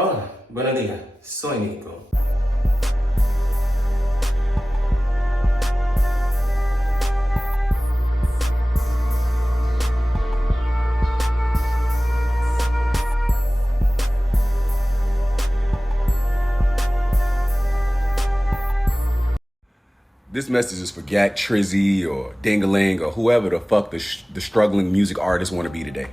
Hola, buenos días. Soy Nico. This message is for Gak Trizzy or Dingaling or whoever the fuck the struggling music artists want to be today.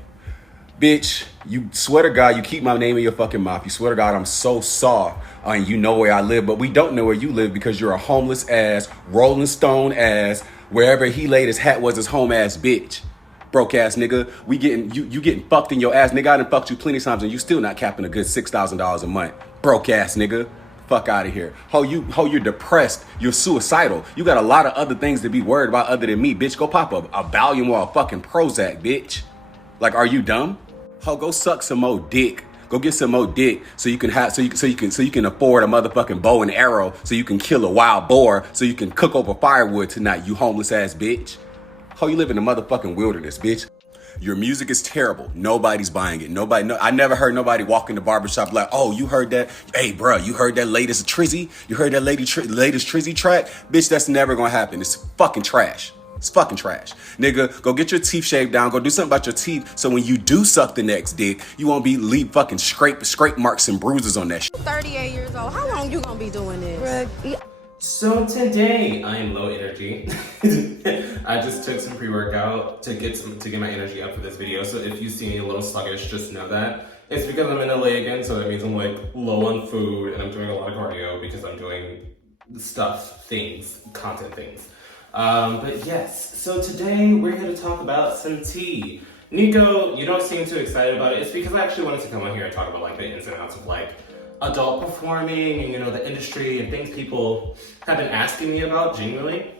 Bitch, you swear to God, you keep my name in your fucking mouth. You swear to God, I'm so sore. And you know where I live, but we don't know where you live because you're a homeless ass, Rolling Stone ass, wherever he laid his hat was his home ass bitch. Broke ass nigga, you getting fucked in your ass. Nigga, I done fucked you plenty of times and you still not capping a good $6,000 a month. Broke ass nigga. Fuck out of here. You're depressed. You're suicidal. You got a lot of other things to be worried about other than me, bitch. Go pop a Valium or a fucking Prozac, bitch. Like, are you dumb? Ho, go suck some more dick. Go get some more dick so you can afford a motherfucking bow and arrow so you can kill a wild boar so you can cook over firewood tonight, you homeless ass bitch. Ho, you live in the motherfucking wilderness, bitch. Your music is terrible. Nobody's buying it. I never heard nobody walk in the barbershop like, oh, you heard that? Hey, bro, you heard that latest Trizzy? You heard that latest Trizzy track? Bitch, that's never gonna happen. It's fucking trash. It's fucking trash. Nigga, go get your teeth shaved down. Go do something about your teeth so when you do suck the next dick, you won't leave fucking scrape marks and bruises on that shit. 38 years old. How long you gonna be doing this? So today I am low energy. I just took some pre-workout to get my energy up for this video. So if you see me a little sluggish, just know that it's because I'm in LA again. So that means I'm like low on food and I'm doing a lot of cardio because I'm doing content things. But yes, so today we're here to talk about some tea. Nico, you don't seem too excited about it. It's because I actually wanted to come on here and talk about like the ins and outs of like adult performing and, you know, the industry and things people have been asking me about genuinely.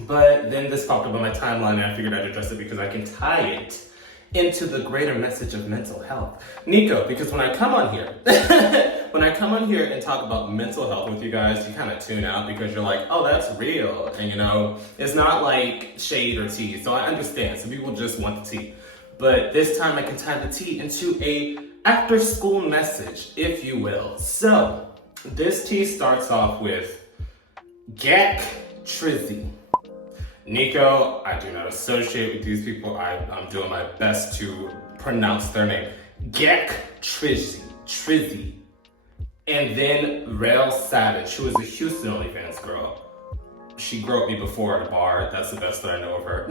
But then this popped up on my timeline and I figured I'd address it because I can tie it into the greater message of mental health. Nico, because when I come on here, and talk about mental health with you guys, you kind of tune out because you're like, oh, that's real. And you know, it's not like shade or tea. So I understand. Some people just want the tea. But this time I can tie the tea into a after school message, if you will. So this tea starts off with Gak Trizzy. Nico, I do not associate with these people. I'm doing my best to pronounce their name. Gak Trizzy. And then Rell Savage, who is a Houston OnlyFans girl. She groped me before at a bar. That's the best that I know of her.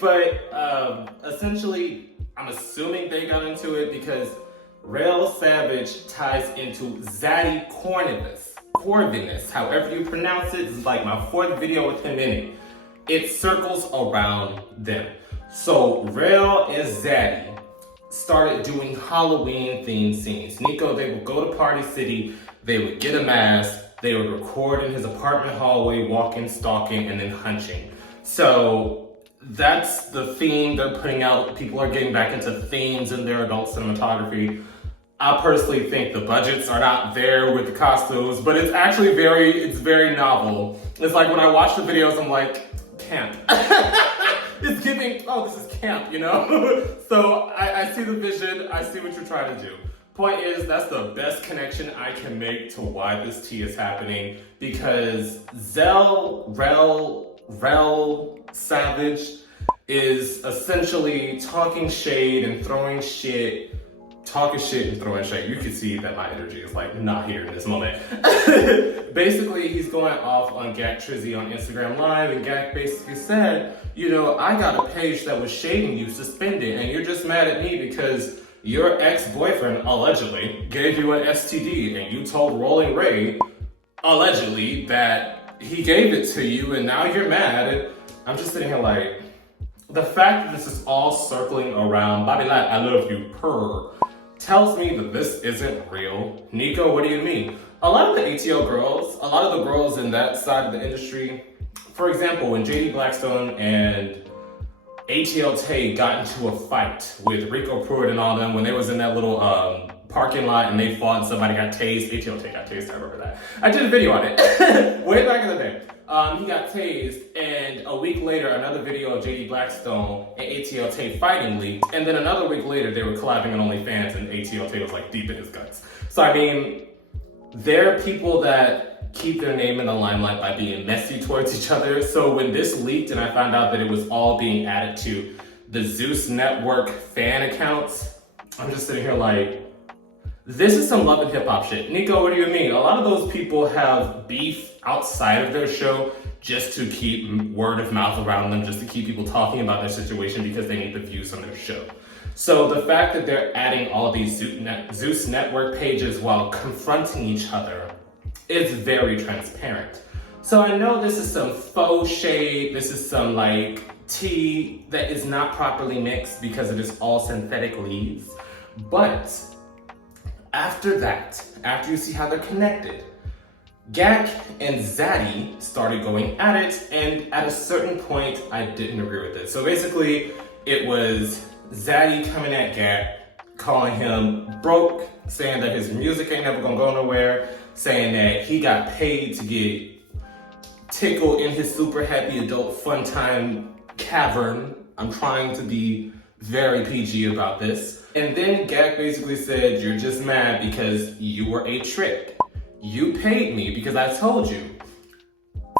But essentially, I'm assuming they got into it because Rell Savage ties into Xaddy Corvinus, however you pronounce it. It's like my fourth video with him in it. It circles around them. So Rell and Xaddy started doing Halloween themed scenes. Nico, they would go to Party City, they would get a mask, they would record in his apartment hallway, walking, stalking, and then hunching. So that's the theme they're putting out. People are getting back into themes in their adult cinematography. I personally think the budgets are not there with the costumes, but it's actually very novel. It's like when I watch the videos, I'm like, camp. It's giving, oh, this is camp, you know? So I see the vision, I see what you're trying to do. Point is, that's the best connection I can make to why this tea is happening, because Rell Savage is essentially talking shit and throwing shade. You can see that my energy is like not here in this moment. Basically, he's going off on Gak Trizzy on Instagram Live, and Gak basically said, you know, I got a page that was shading you suspended, and you're just mad at me because your ex-boyfriend allegedly gave you an STD, and you told Rolling Ray allegedly that he gave it to you, and now you're mad. And I'm just sitting here like, the fact that this is all circling around Bobby Light, I love you, purr, tells me that this isn't real. Nico, what do you mean? A lot of the ATL girls, a lot of the girls in that side of the industry, for example, when JD Blackstone and ATL Tay got into a fight with Rico Pruitt and all them, when they was in that little parking lot and they fought and somebody got tased. ATLT got tased, I remember that. I did a video on it way back in the day. He got tased, and a week later, another video of JD Blackstone and ATLT fighting leaked, and then another week later, they were collabing on OnlyFans, and ATLT was like deep in his guts. So I mean, there are people that keep their name in the limelight by being messy towards each other. So when this leaked and I found out that it was all being added to the Zeus Network fan accounts, I'm just sitting here like, this is some love and hip hop shit. Nico, what do you mean? A lot of those people have beef outside of their show just to keep word of mouth around them, just to keep people talking about their situation because they need the views on their show. So the fact that they're adding all of these Zeus Network pages while confronting each other is very transparent. So I know this is some faux shade, this is some like tea that is not properly mixed because it is all synthetic leaves, but after that, after you see how they're connected, Gak and Xaddy started going at it, and at a certain point, I didn't agree with it. So basically, it was Xaddy coming at Gak, calling him broke, saying that his music ain't never gonna go nowhere, saying that he got paid to get tickled in his super happy adult fun time cavern. I'm trying to be very PG about this. And then Gak basically said, you're just mad because you were a trick. You paid me because I told you.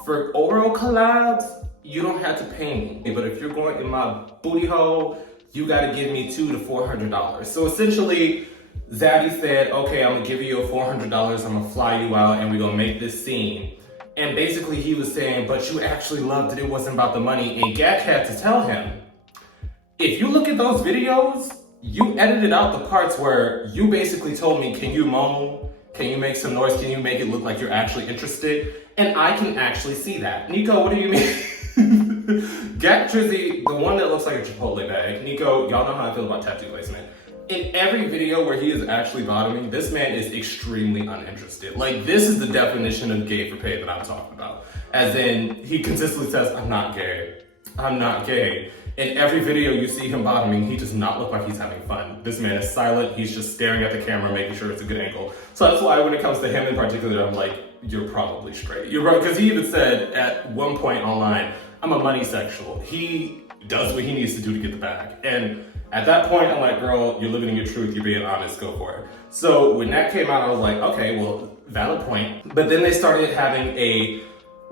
For oral collabs, you don't have to pay me. But if you're going in my booty hole, you gotta give me $200 to $400. So essentially, Xaddy said, okay, I'm gonna give you your $400, I'm gonna fly you out, and we're gonna make this scene. And basically he was saying, but you actually loved it, it wasn't about the money. And Gak had to tell him, if you look at those videos, you edited out the parts where you basically told me, can you moan? Can you make some noise? Can you make it look like you're actually interested? And I can actually see that. Nico, what do you mean? Gak Trizzy, the one that looks like a Chipotle bag. Nico, y'all know how I feel about tattoo placement. In every video where he is actually bottoming, this man is extremely uninterested. Like, this is the definition of gay for pay that I'm talking about. As in, he consistently says, I'm not gay. I'm not gay. In every video you see him bottoming, he does not look like he's having fun. This man is silent, he's just staring at the camera, making sure it's a good angle. So that's why when it comes to him in particular, I'm like, you're probably straight. You're right, because he even said at one point online, I'm a money sexual. He does what he needs to do to get the bag. And at that point, I'm like, girl, you're living in your truth, you're being honest, go for it. So when that came out, I was like, okay, well, valid point. But then they started having a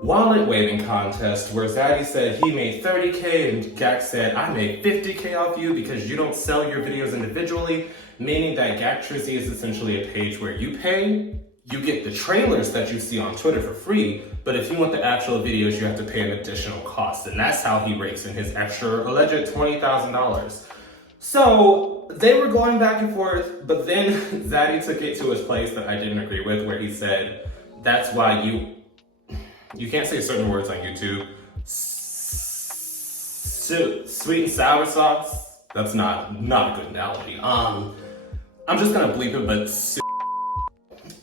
wallet waving contest where Xaddy said he made 30K and Gak said, I made 50K off you because you don't sell your videos individually, meaning that Gak Trizzy is essentially a page where you pay, you get the trailers that you see on Twitter for free, but if you want the actual videos, you have to pay an additional cost. And that's how he rakes in his extra alleged $20,000. So they were going back and forth, but then Xaddy took it to his place that I didn't agree with, where he said, that's why you can't say certain words on YouTube. Sweet and sour sauce? That's not a good analogy. I'm just gonna bleep it, but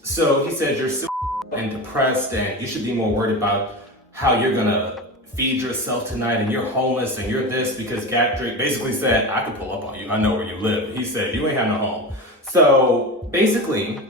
so he said you're and depressed and you should be more worried about how you're gonna feed yourself tonight and you're homeless and you're this because Gak Drake basically said, I could pull up on you, I know where you live. He said, you ain't have no home. So basically,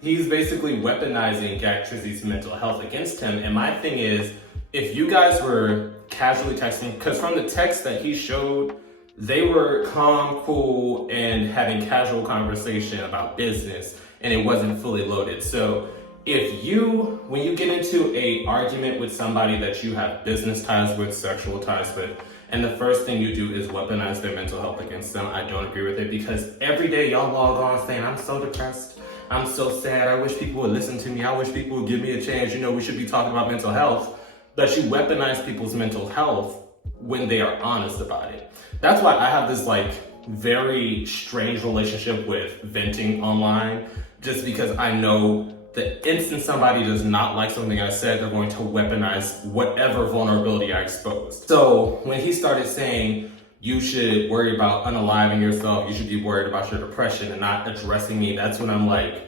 he's basically weaponizing Gak Trizzy's mental health against him. And my thing is, if you guys were casually texting, because from the text that he showed, they were calm, cool, and having casual conversation about business, and it wasn't fully loaded. So if you, when you get into a argument with somebody that you have business ties with, sexual ties with, and the first thing you do is weaponize their mental health against them, I don't agree with it, because every day y'all log on saying, I'm so depressed, I'm so sad, I wish people would listen to me, I wish people would give me a chance, you know, we should be talking about mental health, but you weaponize people's mental health when they are honest about it. That's why I have this like very strange relationship with venting online, just because I know the instant somebody does not like something I said, they're going to weaponize whatever vulnerability I exposed. So when he started saying, you should worry about unaliving yourself, you should be worried about your depression and not addressing me, that's when I'm like,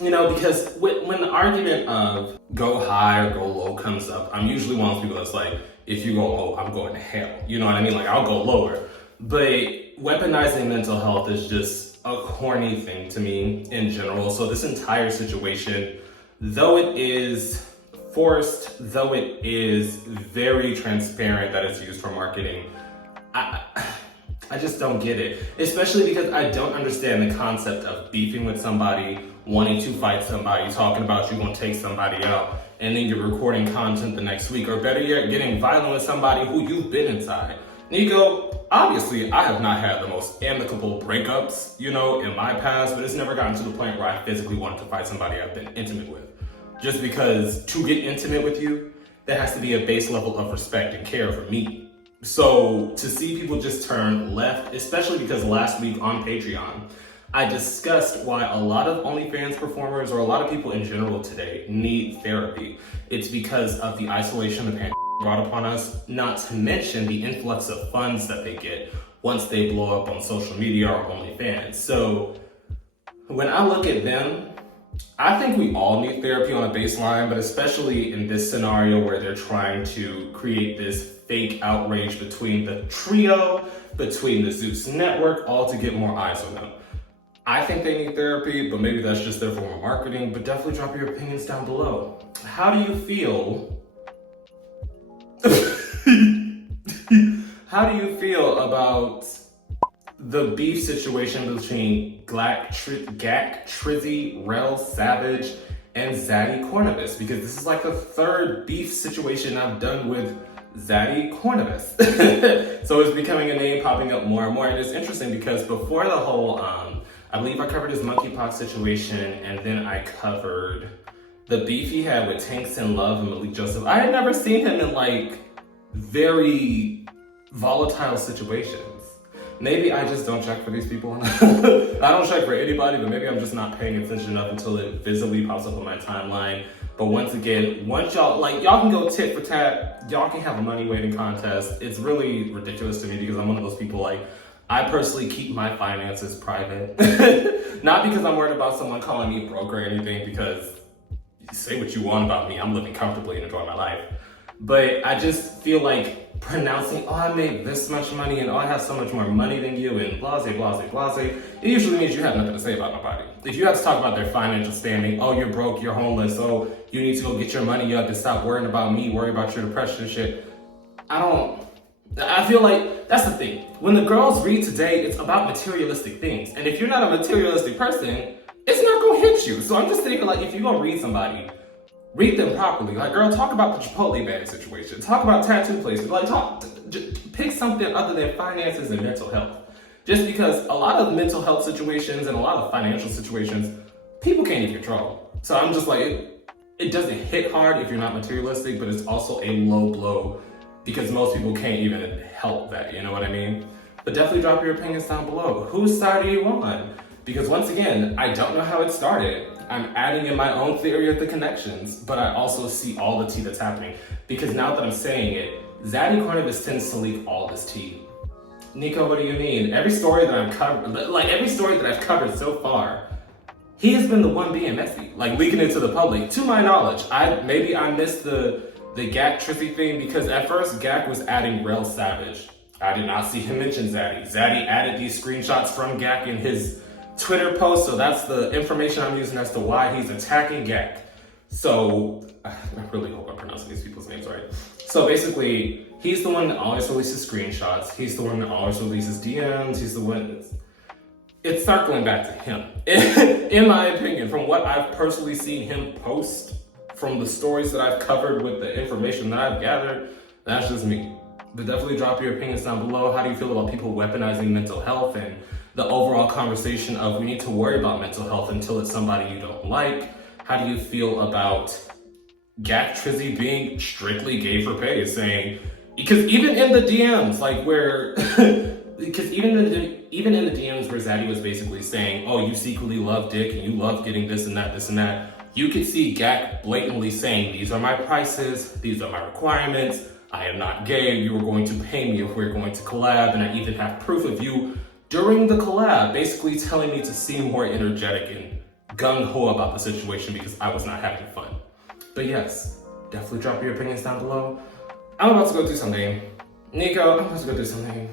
you know, because when the argument of go high or go low comes up, I'm usually one of those people that's like, if you go low, I'm going to hell. You know what I mean? Like, I'll go lower. But weaponizing mental health is just a corny thing to me in general. So this entire situation, though it is forced, though it is very transparent that it's used for marketing, I just don't get it. Especially because I don't understand the concept of beefing with somebody, wanting to fight somebody, talking about you gonna take somebody out, and then you're recording content the next week, or better yet, getting violent with somebody who you've been inside. Nico, obviously I have not had the most amicable breakups, in my past, but it's never gotten to the point where I physically wanted to fight somebody I've been intimate with. Just because to get intimate with you, there has to be a base level of respect and care for me. So to see people just turn left, especially because last week on Patreon, I discussed why a lot of OnlyFans performers, or a lot of people in general today, need therapy. It's because of the isolation the pandemic brought upon us, not to mention the influx of funds that they get once they blow up on social media or OnlyFans. So when I look at them, I think we all need therapy on a baseline, but especially in this scenario where they're trying to create this fake outrage between the trio, between the Zeus network, all to get more eyes on them. I think they need therapy, but maybe that's just their form of marketing, but definitely drop your opinions down below. How do you feel? How do you feel about the beef situation between Gak Trizzy, Rell Savage, and Xaddy Corvinus? Because this is like the third beef situation I've done with Xaddy Corvinus. So it's becoming a name popping up more and more. And it's interesting because before the whole, I believe I covered his monkeypox situation, and then I covered the beef he had with Tanks in Love and Malik Joseph. I had never seen him in like very volatile situations. Maybe I just don't check for these people. I don't check for anybody, but maybe I'm just not paying attention enough until it visibly pops up on my timeline. But once again, once y'all can go tit for tat, y'all can have a money weighting contest. It's really ridiculous to me because I'm one of those people, I personally keep my finances private. Not because I'm worried about someone calling me broke or anything, because say what you want about me, I'm living comfortably and enjoying my life. But I just feel like pronouncing, I make this much money and I have so much more money than you and blase, blase, blase, it usually means you have nothing to say about nobody. If you have to talk about their financial standing, you're broke, you're homeless, you need to go get your money up and stop worrying about me, worry about your depression and shit. I feel like that's the thing. When the girls read today, it's about materialistic things. And if you're not a materialistic person, it's not gonna hit you. So I'm just thinking if you're gonna read somebody, read them properly. Girl, talk about the Chipotle bag situation. Talk about tattoo places. Pick something other than finances and mental health. Just because a lot of mental health situations and a lot of financial situations, people can't even control. So I'm just it doesn't hit hard if you're not materialistic, but it's also a low blow because most people can't even help that, you know what I mean? But definitely drop your opinions down below. Whose side are you on? Because once again, I don't know how it started. I'm adding in my own theory of the connections, but I also see all the tea that's happening. Because now that I'm saying it, Xaddy Corvinus tends to leak all this tea. Nico, what do you mean? Every story that I've covered so far, he has been the one being messy, leaking it to the public. To my knowledge, I missed the Gak Trizzy thing because at first Gak was adding Rell Savage. I did not see him mention Xaddy. Xaddy added these screenshots from Gak in his Twitter post, so that's the information I'm using as to why he's attacking Gak. So, I really hope I'm pronouncing these people's names right. So basically, he's the one that always releases screenshots. He's the one that always releases DMs. He's the one it's circling back to him. In my opinion, from what I've personally seen him post, from the stories that I've covered with the information that I've gathered, that's just me. But definitely drop your opinions down below. How do you feel about people weaponizing mental health and the overall conversation of we need to worry about mental health until it's somebody you don't like? How do you feel about Gak Trizzy being strictly gay for pay, saying, because even in the DMs, even in the DMs where Xaddy was basically saying, you secretly love dick and you love getting this and that, you could see Gak blatantly saying, these are my prices, these are my requirements, I am not gay, you are going to pay me if we're going to collab, and I even have proof of you during the collab, basically telling me to seem more energetic and gung-ho about the situation because I was not having fun. But yes, definitely drop your opinions down below. I'm about to go do something. Nico, I'm about to go do something.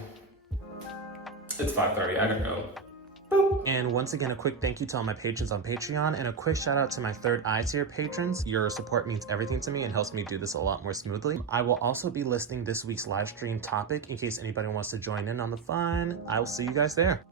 It's 5:30. I gotta go. And once again, a quick thank you to all my patrons on Patreon, and a quick shout out to my third eye tier patrons. Your support means everything to me and helps me do this a lot more smoothly. I will also be listing this week's live stream topic in case anybody wants to join in on the fun. I will see you guys there.